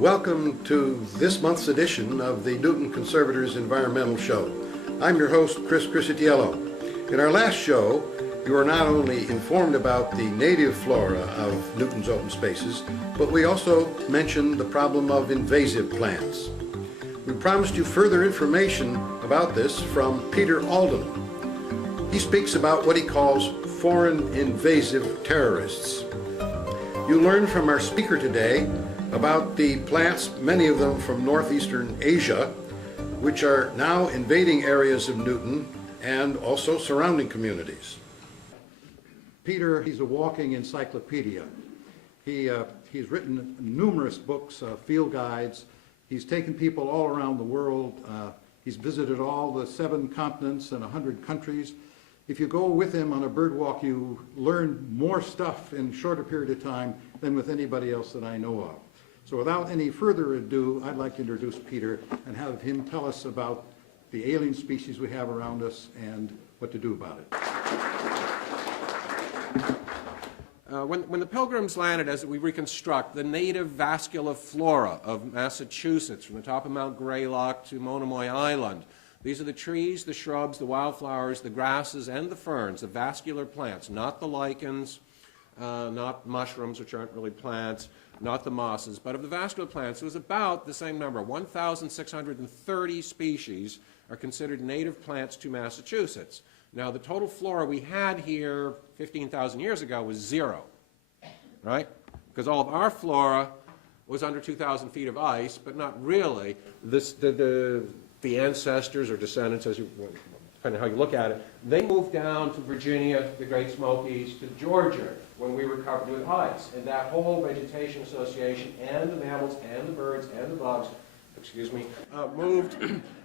Welcome to this month's edition of the Newton Conservators Environmental Show. I'm your host, Chris Crisitiello. In our last show, you are not only informed about the native flora of Newton's open spaces, but we also mentioned the problem of invasive plants. We promised you further information about this from Peter Alden. He speaks about what he calls foreign invasive terrorists. You learn from our speaker today about the plants, many of them from northeastern Asia, which are now invading areas of Newton and also surrounding communities. Peter, he's a walking encyclopedia. He's written numerous books, field guides. He's taken people all around the world. He's visited all the 7 continents and 100 countries. If you go with him on a bird walk, you learn more stuff in a shorter period of time than with anybody else that I know of. So without any further ado, I'd like to introduce Peter and have him tell us about the alien species we have around us and what to do about it. When the Pilgrims landed, as we reconstruct, the native vascular flora of Massachusetts, from the top of Mount Greylock to Monomoy Island, these are the trees, the shrubs, the wildflowers, the grasses, and the ferns, the vascular plants, not the lichens, not mushrooms, which aren't really plants, not the mosses, but of the vascular plants, it was about the same number. 1,630 species are considered native plants to Massachusetts. Now, the total flora we had here 15,000 years ago was 0, right? Because all of our flora was under 2,000 feet of ice, but not really. The ancestors or descendants, depending on how you look at it, they moved down to Virginia, the Great Smokies, to Georgia, when we were covered with ice. And that whole vegetation association and the mammals and the birds and the bugs,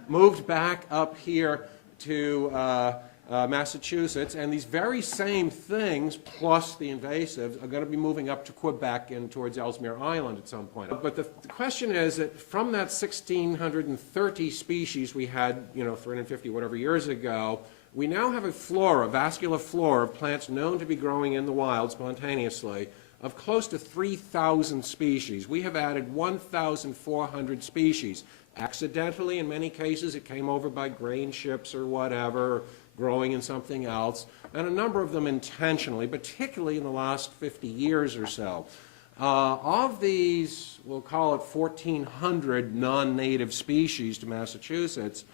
moved back up here to Massachusetts, and these very same things, plus the invasives, are going to be moving up to Quebec and towards Ellesmere Island at some point. But the question is that from that 1,630 species we had, 350 whatever years ago, we now have a flora, vascular flora of plants known to be growing in the wild spontaneously, of close to 3,000 species. We have added 1,400 species. Accidentally, in many cases, it came over by grain ships or whatever, growing in something else, and a number of them intentionally, particularly in the last 50 years or so. Of these, we'll call it 1,400 non-native species to Massachusetts,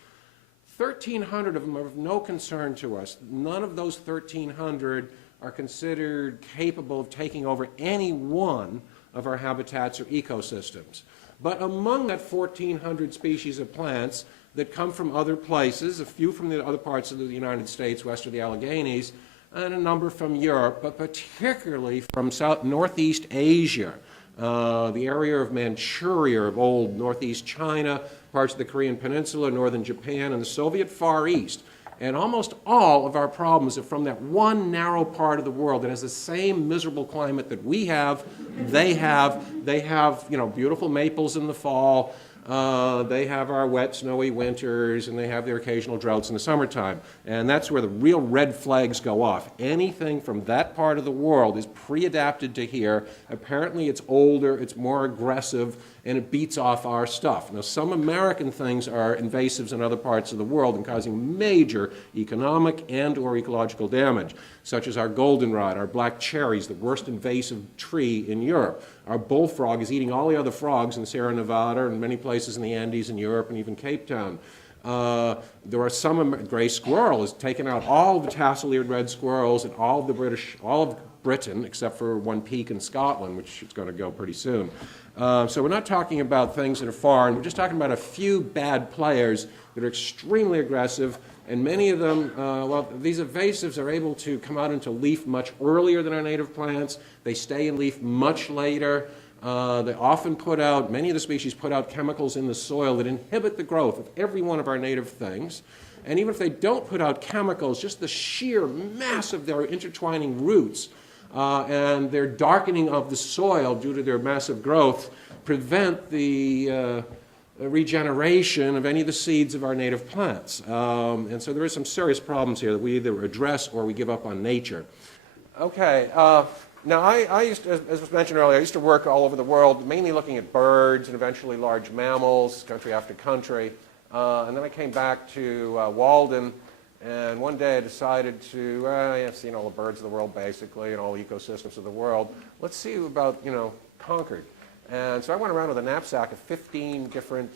1,300 of them are of no concern to us. None of those 1,300 are considered capable of taking over any one of our habitats or ecosystems. But among that 1,400 species of plants that come from other places, a few from the other parts of the United States, west of the Alleghenies, and a number from Europe, but particularly from Northeast Asia, the area of Manchuria, of old Northeast China, parts of the Korean Peninsula, northern Japan, and the Soviet Far East. And almost all of our problems are from that one narrow part of the world that has the same miserable climate that we have, they have. They have, beautiful maples in the fall. They have our wet, snowy winters, and they have their occasional droughts in the summertime. And that's where the real red flags go off. Anything from that part of the world is pre-adapted to here. Apparently it's older, it's more aggressive, and it beats off our stuff. Now, some American things are invasives in other parts of the world and causing major economic and or ecological damage, such as our goldenrod, our black cherries, the worst invasive tree in Europe. Our bullfrog is eating all the other frogs in Sierra Nevada and many places in the Andes in Europe and even Cape Town. There are some, gray squirrel has taken out all the tassel-eared red squirrels and all of Britain, except for one peak in Scotland, which is going to go pretty soon. So we're not talking about things that are foreign. We're just talking about a few bad players that are extremely aggressive, and many of them, these invasives are able to come out into leaf much earlier than our native plants. They stay in leaf much later. They often many of the species put out chemicals in the soil that inhibit the growth of every one of our native things. And even if they don't put out chemicals, just the sheer mass of their intertwining roots and their darkening of the soil due to their massive growth prevent the regeneration of any of the seeds of our native plants. And so there are some serious problems here that we either address or we give up on nature. Okay, Now, I used to, as was mentioned earlier, I used to work all over the world, mainly looking at birds and eventually large mammals, country after country. And then I came back to Walden, and one day I decided to, I've seen all the birds of the world basically, and all the ecosystems of the world. Let's see about, Concord. And so I went around with a knapsack of 15 different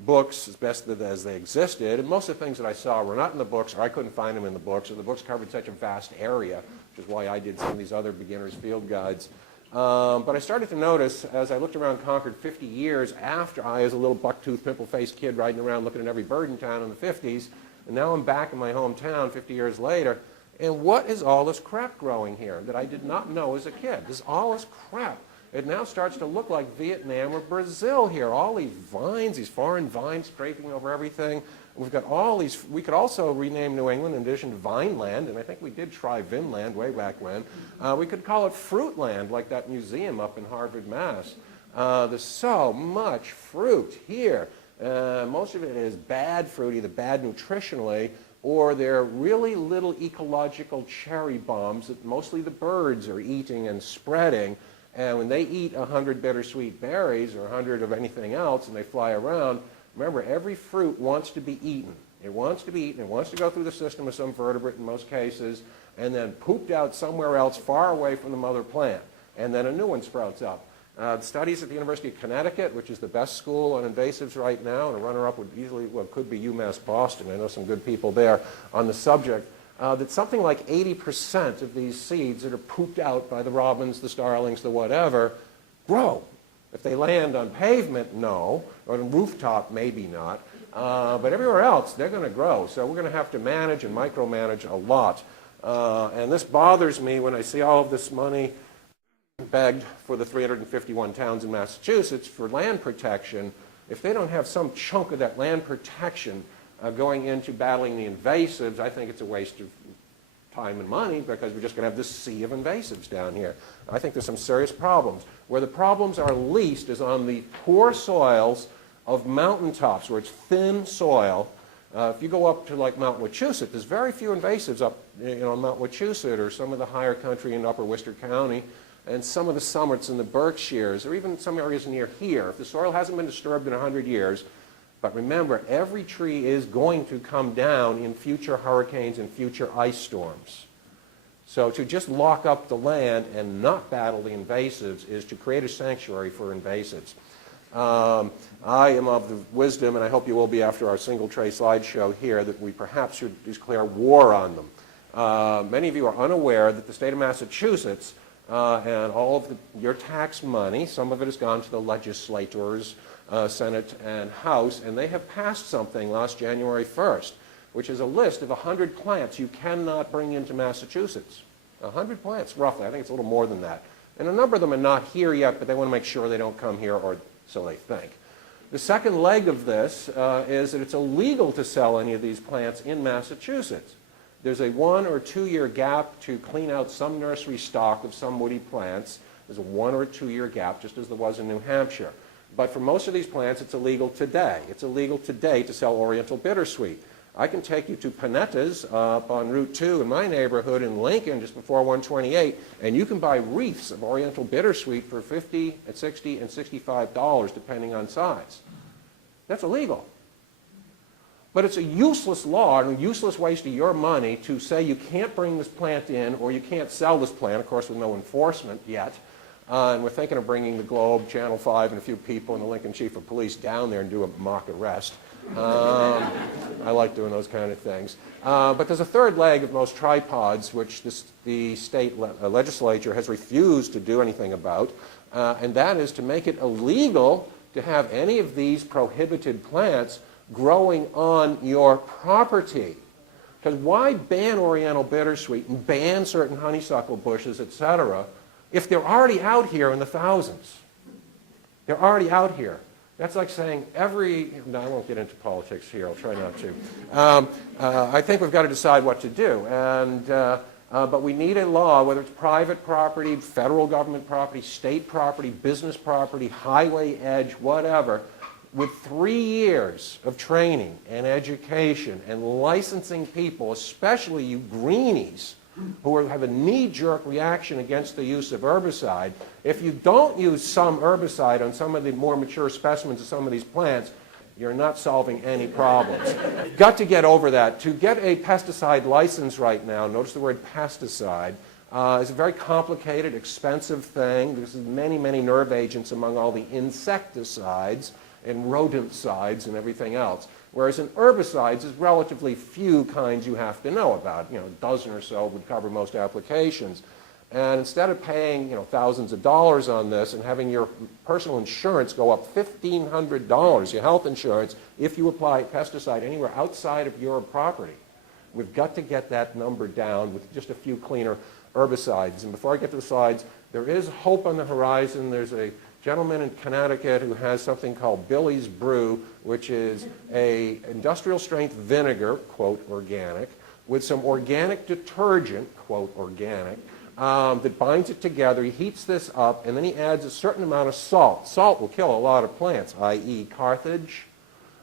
books, as best as they existed, and most of the things that I saw were not in the books, or I couldn't find them in the books, or the books covered such a vast area, which is why I did some of these other beginner's field guides. But I started to notice, as I looked around Concord 50 years after I, as a little buck-toothed, pimple-faced kid riding around looking at every bird in town in the 50s, and now I'm back in my hometown 50 years later, and what is all this crap growing here that I did not know as a kid? There's all this crap. It now starts to look like Vietnam or Brazil here. All these vines, these foreign vines scraping over everything. We've got all these. We could also rename New England in addition to Vineland, and I think we did try Vinland way back when. We could call it Fruitland, like that museum up in Harvard, Mass. There's so much fruit here. Most of it is bad fruit, either bad nutritionally, or they're really little ecological cherry bombs that mostly the birds are eating and spreading. And when they eat 100 bittersweet berries or 100 of anything else and they fly around, remember, every fruit wants to be eaten. It wants to be eaten. It wants to go through the system of some vertebrate in most cases and then pooped out somewhere else far away from the mother plant. And then a new one sprouts up. Studies at the University of Connecticut, which is the best school on invasives right now, and a runner-up would easily, well, could be UMass Boston. I know some good people there on the subject. That something like 80% of these seeds that are pooped out by the robins, the starlings, the whatever, grow. If they land on pavement, no, or on rooftop, maybe not. But everywhere else, they're going to grow. So we're going to have to manage and micromanage a lot. And this bothers me when I see all of this money begged for the 351 towns in Massachusetts for land protection. If they don't have some chunk of that land protection going into battling the invasives, I think it's a waste of time and money because we're just going to have this sea of invasives down here. I think there's some serious problems. Where the problems are least is on the poor soils of mountaintops where it's thin soil. If you go up to like Mount Wachusett, there's very few invasives up on Mount Wachusett or some of the higher country in upper Worcester County and some of the summits in the Berkshires or even some areas near here. If the soil hasn't been disturbed in 100 years, but remember, every tree is going to come down in future hurricanes and future ice storms. So to just lock up the land and not battle the invasives is to create a sanctuary for invasives. I am of the wisdom, and I hope you will be after our single tray slideshow here, that we perhaps should declare war on them. Many of you are unaware that the state of Massachusetts and all of your tax money, some of it has gone to the legislators, Senate and House, and they have passed something last January 1st, which is a list of 100 plants you cannot bring into Massachusetts. 100 plants, roughly. I think it's a little more than that. And a number of them are not here yet, but they want to make sure they don't come here, or so they think. The second leg of this is that it's illegal to sell any of these plants in Massachusetts. There's a 1 or 2 year gap to clean out some nursery stock of some woody plants. There's a 1 or 2 year gap, just as there was in New Hampshire. But for most of these plants, it's illegal today. It's illegal today to sell Oriental bittersweet. I can take you to Panetta's up on Route 2 in my neighborhood in Lincoln, just before 128, and you can buy wreaths of Oriental bittersweet for $50, $60, and $65, depending on size. That's illegal. But it's a useless law and a useless waste of your money to say you can't bring this plant in or you can't sell this plant, of course with no enforcement yet. And we're thinking of bringing the Globe, Channel 5, and a few people and the Lincoln Chief of Police down there and do a mock arrest. I like doing those kind of things. But there's a third leg of most tripods, which the state legislature has refused to do anything about, and that is to make it illegal to have any of these prohibited plants growing on your property. Because why ban Oriental bittersweet and ban certain honeysuckle bushes, etc., if they're already out here in the thousands? They're already out here. That's like saying no, I won't get into politics here. I'll try not to. I think we've got to decide what to do. But we need a law, whether it's private property, federal government property, state property, business property, highway edge, whatever, with 3 years of training and education and licensing people, especially you greenies, who have a knee-jerk reaction against the use of herbicide. If you don't use some herbicide on some of the more mature specimens of some of these plants, you're not solving any problems. Got to get over that. To get a pesticide license right now, notice the word pesticide, is a very complicated, expensive thing. There's many, many nerve agents among all the insecticides and rodenticides and everything else. Whereas in herbicides, there's relatively few kinds you have to know about. You know, a dozen or so would cover most applications. And instead of paying, you know, thousands of dollars on this and having your personal insurance go up $1,500, your health insurance, if you apply pesticide anywhere outside of your property, we've got to get that number down with just a few cleaner herbicides. And before I get to the slides, there is hope on the horizon. There's a gentleman in Connecticut who has something called Billy's Brew, which is a industrial strength vinegar, quote, organic, with some organic detergent, quote, organic, that binds it together. He heats this up, and then he adds a certain amount of salt. Salt will kill a lot of plants, i.e. Carthage.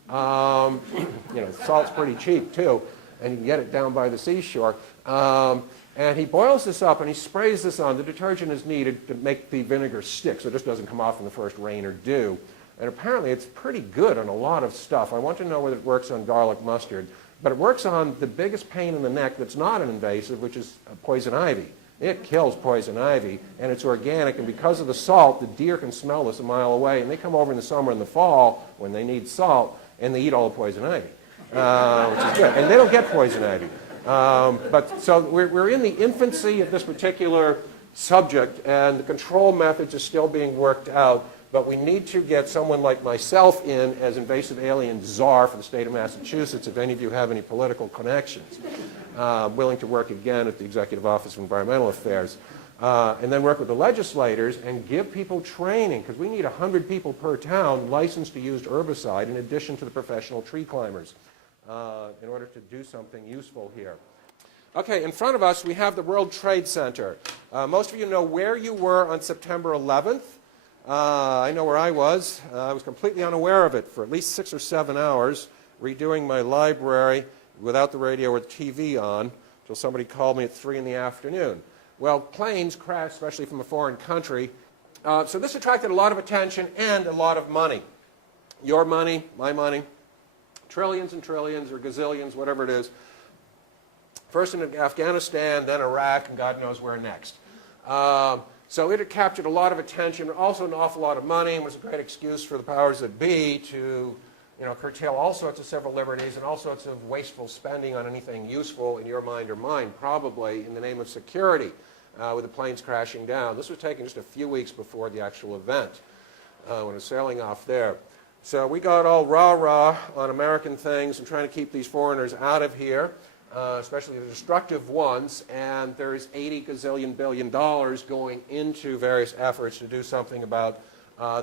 You know, salt's pretty cheap, too, and you can get it down by the seashore. And he boils this up, and he sprays this on. The detergent is needed to make the vinegar stick, so it just doesn't come off in the first rain or dew. And apparently, it's pretty good on a lot of stuff. I want to know whether it works on garlic mustard. But it works on the biggest pain in the neck that's not an invasive, which is poison ivy. It kills poison ivy, and it's organic, and because of the salt, the deer can smell this a mile away, and they come over in the summer and the fall when they need salt, and they eat all the poison ivy, which is good. And they don't get poison ivy. But so we're in the infancy of this particular subject, and the control methods are still being worked out, but we need to get someone like myself in as invasive alien czar for the state of Massachusetts, if any of you have any political connections, willing to work again at the Executive Office of Environmental Affairs, and then work with the legislators and give people training, because we need 100 people per town licensed to use herbicide in addition to the professional tree climbers in order to do something useful here. Okay, in front of us we have the World Trade Center. Most of you know where you were on September 11th. I know where I was. I was completely unaware of it for at least 6 or 7 hours, redoing my library without the radio or the TV on, until somebody called me at 3 in the afternoon. Well, planes crash, especially from a foreign country. So this attracted a lot of attention and a lot of money. Your money, my money, trillions and trillions, or gazillions, whatever it is. First in Afghanistan, then Iraq, and God knows where next. So it had captured a lot of attention, also an awful lot of money, and was a great excuse for the powers that be to, you know, curtail all sorts of civil liberties and all sorts of wasteful spending on anything useful in your mind or mine, probably in the name of security, with the planes crashing down. This was taken just a few weeks before the actual event, when it was sailing off there. So we got all rah-rah on American things and trying to keep these foreigners out of here, especially the destructive ones, and there's $80 gazillion billion going into various efforts to do something about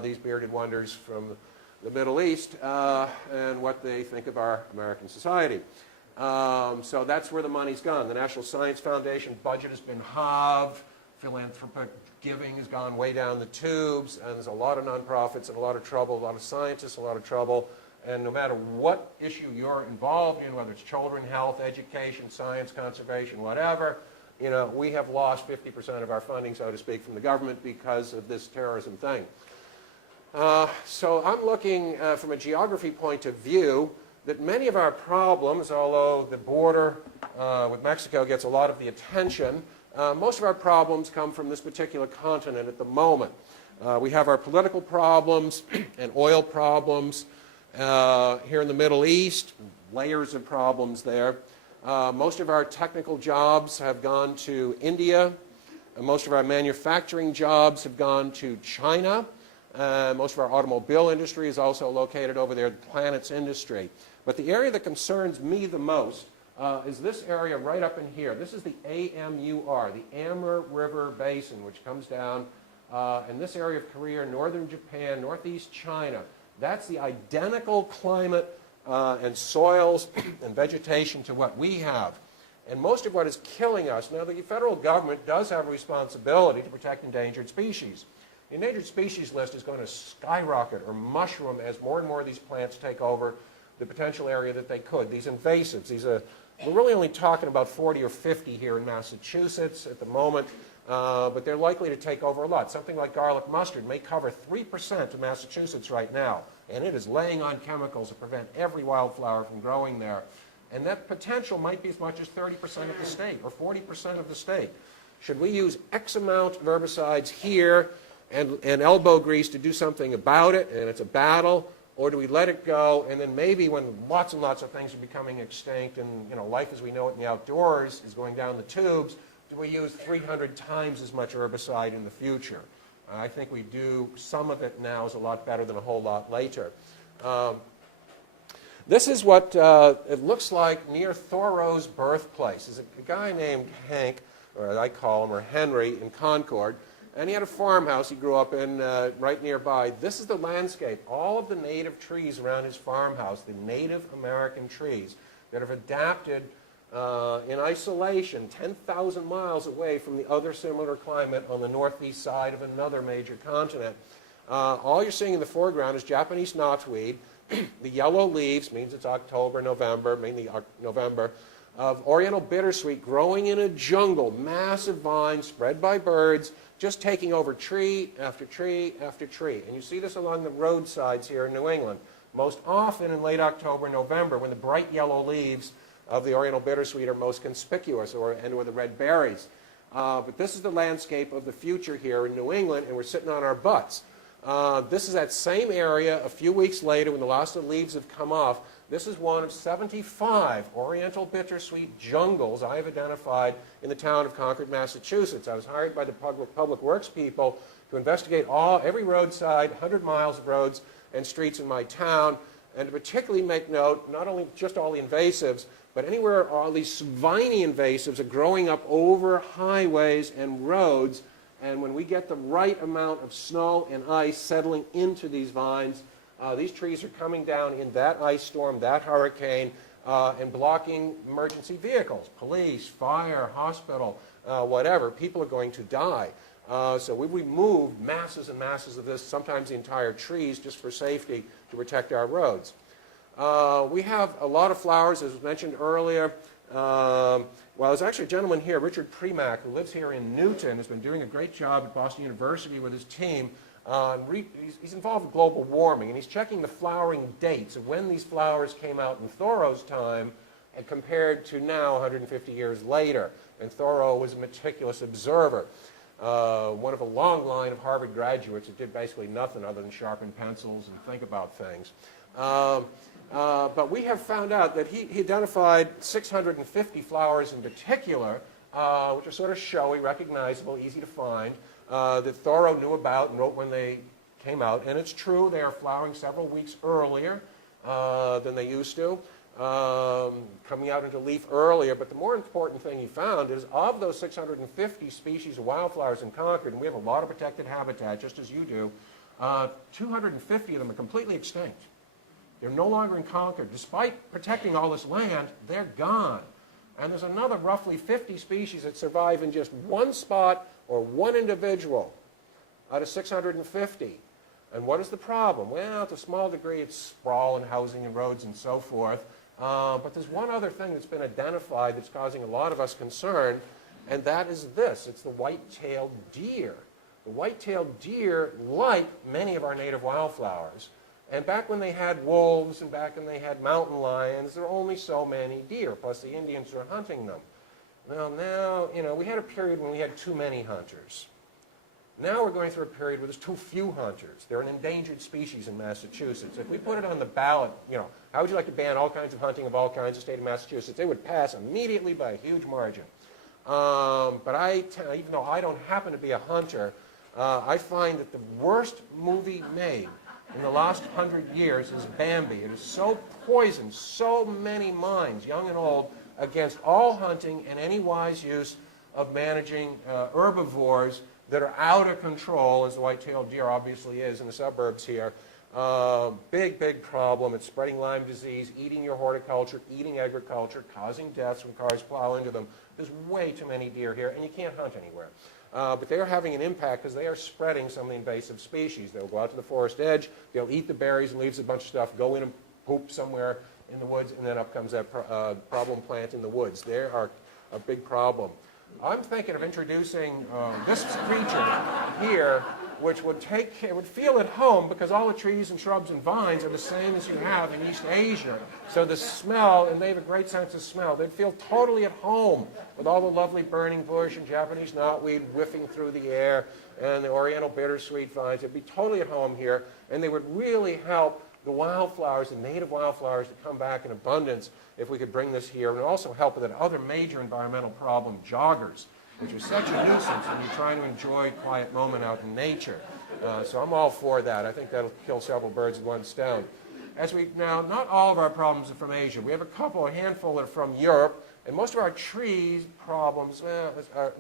these bearded wonders from the Middle East and what they think of our American society. So that's where the money's gone. The National Science Foundation budget has been halved. Philanthropic giving has gone way down the tubes, and there's a lot of nonprofits and a lot of trouble, a lot of scientists, a lot of trouble. And no matter what issue you're involved in, whether it's children, health, education, science, conservation, whatever, you know, we have lost 50% of our funding, so to speak, from the government because of this terrorism thing. So I'm looking from a geography point of view that many of our problems, although the border with Mexico gets a lot of the attention, most of our problems come from this particular continent at the moment. We have our political problems and oil problems. Here in the Middle East, layers of problems there. Most of our technical jobs have gone to India. Most of our manufacturing jobs have gone to China. Most of our automobile industry is also located over there, the planet's industry. But the area that concerns me the most is this area right up in here. This is the AMUR, the Amur River Basin, which comes down in this area of Korea, northern Japan, northeast China. That's the identical climate and soils and vegetation to what we have. And most of what is killing us, now the federal government does have a responsibility to protect endangered species. The endangered species list is going to skyrocket or mushroom as more and more of these plants take over the potential area that they could. These invasives, these We're really only talking about 40 or 50 here in Massachusetts at the moment, but they're likely to take over a lot. Something like garlic mustard may cover 3% of Massachusetts right now, and it is laying on chemicals to prevent every wildflower from growing there. And that potential might be as much as 30% of the state or 40% of the state. Should we use X amount of herbicides here and elbow grease to do something about it, and it's a battle, or do we let it go, and then maybe when lots and lots of things are becoming extinct and life as we know it in the outdoors is going down the tubes, do we use 300 times as much herbicide in the future? I think we do. Some of it now is a lot better than a whole lot later. This is what it looks like near Thoreau's birthplace. There's a guy named Hank, or I call him, or Henry, in Concord, and he had a farmhouse he grew up in right nearby. This is the landscape, all of the native trees around his farmhouse, the Native American trees that have adapted in isolation 10,000 miles away from the other similar climate on the northeast side of another major continent. All you're seeing in the foreground is Japanese knotweed. The yellow leaves means it's October, November, mainly November, of Oriental bittersweet growing in a jungle, massive vines spread by birds, just taking over tree after tree after tree. And you see this along the roadsides here in New England, most often in late October, November, when the bright yellow leaves of the Oriental bittersweet are most conspicuous, and with the red berries. But this is the landscape of the future here in New England, and we're sitting on our butts. This is that same area a few weeks later when the last of the leaves have come off. This is one of 75 Oriental bittersweet jungles I have identified in the town of Concord, Massachusetts. I was hired by the public works people to investigate every roadside, 100 miles of roads and streets in my town, and to particularly make note, not only just all the invasives, but anywhere all these viney invasives are growing up over highways and roads. And when we get the right amount of snow and ice settling into these vines, these trees are coming down in that ice storm, that hurricane, and blocking emergency vehicles, police, fire, hospital, whatever. People are going to die. So we removed masses and masses of this, sometimes the entire trees, just for safety to protect our roads. We have a lot of flowers, as was mentioned earlier. Well, there's actually a gentleman here, Richard Premack, who lives here in Newton, has been doing a great job at Boston University with his team. He's involved with global warming, and he's checking the flowering dates of when these flowers came out in Thoreau's time and compared to now 150 years later. And Thoreau was a meticulous observer. One of a long line of Harvard graduates that did basically nothing other than sharpen pencils and think about things. But we have found out that he identified 650 flowers in particular, which are sort of showy, recognizable, easy to find, that Thoreau knew about and wrote when they came out. And it's true, they are flowering several weeks earlier than they used to, coming out into leaf earlier. But the more important thing he found is of those 650 species of wildflowers in Concord, and we have a lot of protected habitat, just as you do, 250 of them are completely extinct. They're no longer in Concord. Despite protecting all this land, they're gone. And there's another roughly 50 species that survive in just one spot or one individual out of 650. And what is the problem? Well, to a small degree, it's sprawl and housing and roads and so forth. But there's one other thing that's been identified that's causing a lot of us concern, and that is this. It's the white-tailed deer. The white-tailed deer, like many of our native wildflowers, and back when they had wolves and back when they had mountain lions, there were only so many deer, plus the Indians were hunting them. Well, now, we had a period when we had too many hunters. Now we're going through a period where there's too few hunters. They're an endangered species in Massachusetts. If we put it on the ballot, how would you like to ban all kinds of hunting of all kinds of state of Massachusetts? They would pass immediately by a huge margin. But even though I don't happen to be a hunter, I find that the worst movie made in the last 100 years is Bambi. It has so poisoned so many minds, young and old, against all hunting and any wise use of managing herbivores that are out of control, as the white-tailed deer obviously is in the suburbs here. Big problem. It's spreading Lyme disease, eating your horticulture, eating agriculture, causing deaths when cars plow into them. There's way too many deer here, and you can't hunt anywhere. But they are having an impact because they are spreading some of the invasive species. They'll go out to the forest edge, they'll eat the berries and leaves, a bunch of stuff, go in and poop somewhere in the woods, and then up comes that problem plant in the woods. They are a big problem. I'm thinking of introducing this creature here, which would feel at home because all the trees and shrubs and vines are the same as you have in East Asia. So the smell, and they have a great sense of smell, they'd feel totally at home with all the lovely burning bush and Japanese knotweed whiffing through the air and the oriental bittersweet vines. They'd be totally at home here, and they would really help the wildflowers, the native wildflowers, to come back in abundance if we could bring this here, and also help with that other major environmental problem, joggers, which are such a nuisance when you're trying to enjoy a quiet moment out in nature. So I'm all for that. I think that'll kill several birds with one stone. Now, not all of our problems are from Asia. We have a handful that are from Europe, and most of our tree problems,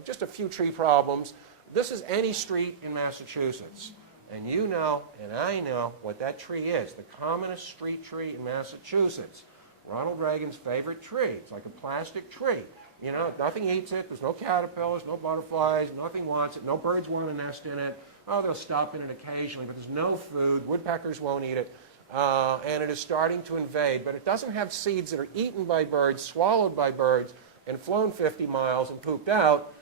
just a few tree problems. This is any street in Massachusetts. And you know, and I know, what that tree is. The commonest street tree in Massachusetts. Ronald Reagan's favorite tree. It's like a plastic tree. You know, nothing eats it. There's no caterpillars, no butterflies, nothing wants it. No birds want to nest in it. Oh, they'll stop in it occasionally, but there's no food. Woodpeckers won't eat it. And it is starting to invade. But it doesn't have seeds that are eaten by birds, swallowed by birds, and flown 50 miles and pooped out.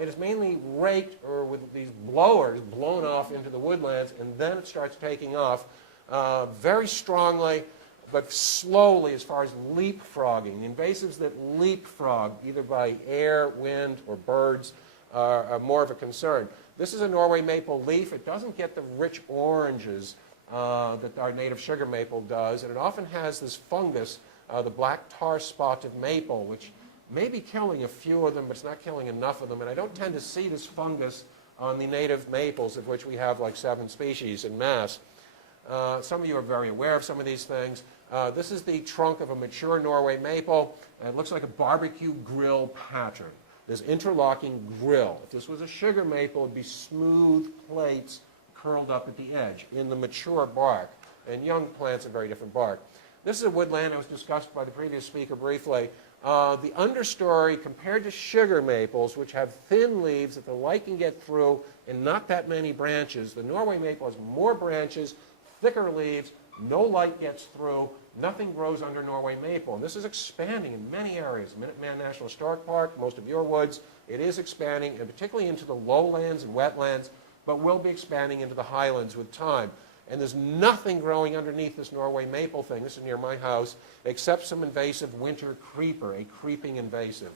It is mainly raked or with these blowers blown off into the woodlands, and then it starts taking off very strongly, but slowly as far as leapfrogging. The invasives that leapfrog, either by air, wind, or birds, are more of a concern. This is a Norway maple leaf. It doesn't get the rich oranges that our native sugar maple does, and it often has this fungus, the black tar spotted maple, which may be killing a few of them, but it's not killing enough of them. And I don't tend to see this fungus on the native maples, of which we have like 7 species in mass. Some of you are very aware of some of these things. This is the trunk of a mature Norway maple. It looks like a barbecue grill pattern. There's interlocking grill. If this was a sugar maple, it would be smooth plates curled up at the edge in the mature bark. And young plants have very different bark. This is a woodland that was discussed by the previous speaker briefly. The understory, compared to sugar maples, which have thin leaves that the light can get through and not that many branches, the Norway maple has more branches, thicker leaves, no light gets through, nothing grows under Norway maple. And this is expanding in many areas. Minuteman National Historic Park, most of your woods, it is expanding, and particularly into the lowlands and wetlands, but will be expanding into the highlands with time. And there's nothing growing underneath this Norway maple thing, this is near my house, except some invasive winter creeper, a creeping invasive.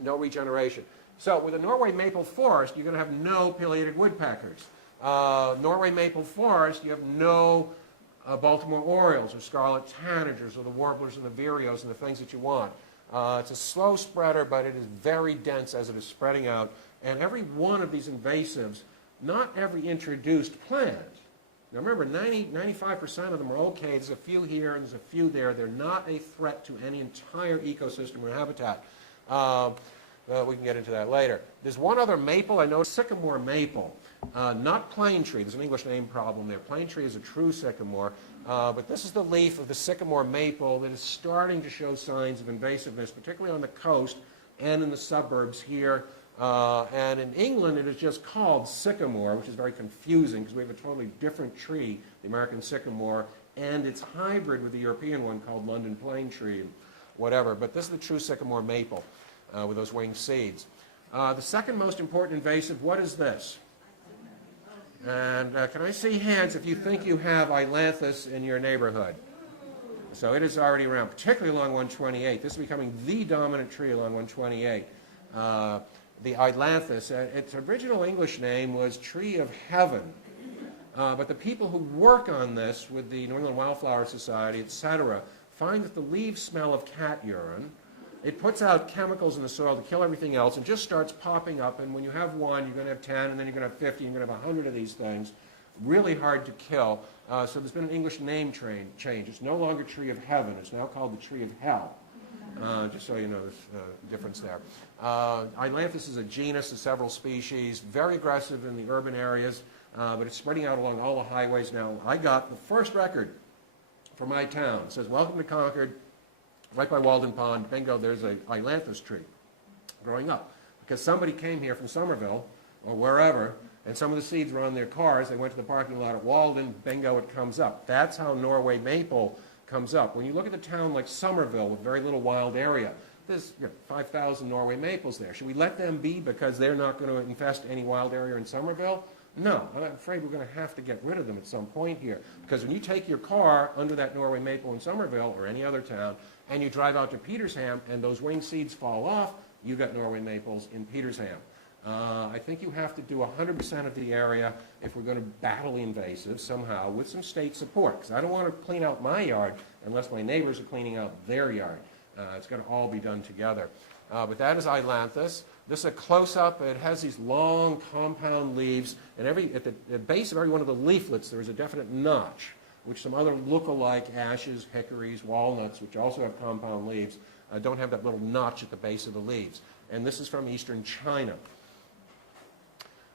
No regeneration. So with a Norway maple forest, you're going to have no pileated woodpeckers. Norway maple forest, you have no Baltimore orioles or scarlet tanagers or the warblers and the vireos and the things that you want. It's a slow spreader, but it is very dense as it is spreading out. And every one of these invasives, not every introduced plant. Now remember, 95% of them are okay. There's a few here and there's a few there. They're not a threat to any entire ecosystem or habitat. We can get into that later. There's one other maple. I know Sycamore Maple, not plane tree. There's an English name problem there. Plane tree is a true sycamore. But this is the leaf of the Sycamore Maple that is starting to show signs of invasiveness, particularly on the coast and in the suburbs here. And in England, it is just called sycamore, which is very confusing because we have a totally different tree, the American sycamore, and it's hybrid with the European one called London plane tree and whatever. But this is the true sycamore maple with those winged seeds. The second most important invasive, what is this? And can I see hands if you think you have Ailanthus in your neighborhood? So it is already around, particularly along 128. This is becoming the dominant tree along 128. The Ailanthus, its original English name was Tree of Heaven. But the people who work on this with the New England Wildflower Society, etc., find that the leaves smell of cat urine. It puts out chemicals in the soil to kill everything else and just starts popping up. And when you have one, you're going to have 10, and then you're going to have 50, and you're going to have 100 of these things. Really hard to kill. So there's been an English name change. It's no longer Tree of Heaven. It's now called the Tree of Hell. Just so you know, there's a difference there. Ailanthus is a genus of several species, very aggressive in the urban areas, but it's spreading out along all the highways now. I got the first record for my town. It says, "Welcome to Concord." Right by Walden Pond, bingo, there's a Ailanthus tree growing up. Because somebody came here from Somerville or wherever, and some of the seeds were on their cars. They went to the parking lot at Walden, bingo, it comes up. That's how Norway maple comes up. When you look at a town like Somerville with very little wild area, there's 5,000 Norway maples there. Should we let them be because they're not going to infest any wild area in Somerville? No, I'm afraid we're going to have to get rid of them at some point here. Because when you take your car under that Norway maple in Somerville or any other town, and you drive out to Petersham and those wing seeds fall off, you got Norway maples in Petersham. I think you have to do 100% of the area if we're going to battle the invasives somehow with some state support. Because I don't want to clean out my yard unless my neighbors are cleaning out their yard. It's going to all be done together. But that is Ailanthus. This is a close-up. It has these long compound leaves, and at the base of every one of the leaflets there is a definite notch, which some other look-alike ashes, hickories, walnuts, which also have compound leaves, don't have that little notch at the base of the leaves. And this is from eastern China.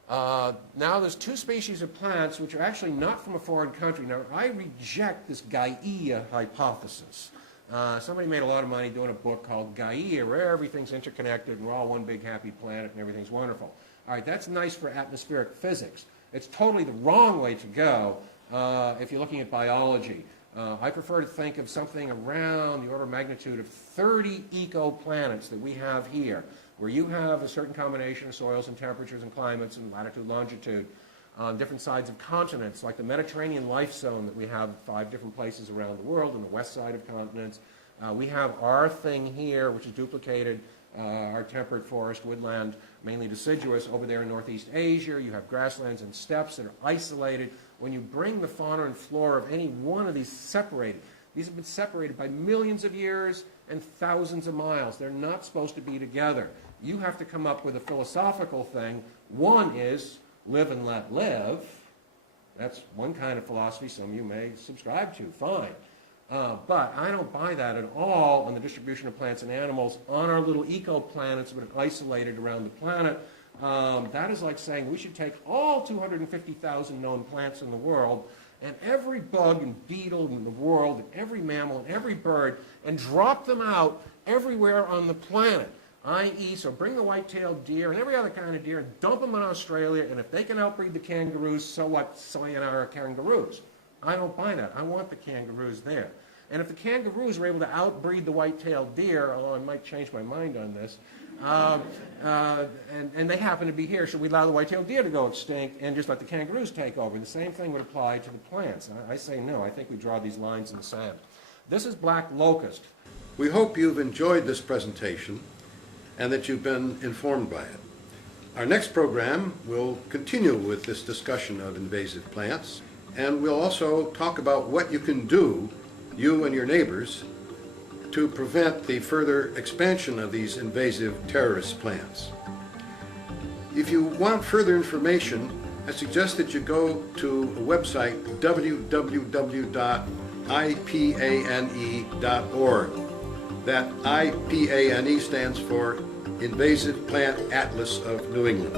Now there's two species of plants which are actually not from a foreign country. Now I reject this Gaia hypothesis. Somebody made a lot of money doing a book called Gaia, where everything's interconnected and we're all one big happy planet and everything's wonderful. All right, that's nice for atmospheric physics. It's totally the wrong way to go if you're looking at biology. I prefer to think of something around the order of magnitude of 30 ecoplanets that we have here, where you have a certain combination of soils and temperatures and climates and latitude, longitude on different sides of continents, like the Mediterranean life zone that we have 5 different places around the world on the west side of continents. We have our thing here, which is duplicated, our temperate forest, woodland, mainly deciduous, over there in Northeast Asia. You have grasslands and steppes that are isolated. When you bring the fauna and flora of any one of these separated, these have been separated by millions of years and thousands of miles. They're not supposed to be together. You have to come up with a philosophical thing. One is live and let live. That's one kind of philosophy some of you may subscribe to, fine. But I don't buy that at all on the distribution of plants and animals on our little ecoplanets that are isolated around the planet. That is like saying we should take all 250,000 known plants in the world and every bug and beetle in the world and every mammal and every bird and drop them out everywhere on the planet. I.e., so bring the white-tailed deer and every other kind of deer and dump them in Australia, and if they can outbreed the kangaroos, so what? Sayonara kangaroos. I don't buy that. I want the kangaroos there. And if the kangaroos are able to outbreed the white-tailed deer, although I might change my mind on this, and they happen to be here, should we allow the white-tailed deer to go extinct and just let the kangaroos take over? The same thing would apply to the plants. I say no. I think we draw these lines in the sand. This is black locust. We hope you've enjoyed this presentation and that you've been informed by it. Our next program will continue with this discussion of invasive plants, and we'll also talk about what you can do, you and your neighbors, to prevent the further expansion of these invasive terrorist plants. If you want further information, I suggest that you go to a website, www.ipane.org. That IPANE stands for Invasive Plant Atlas of New England.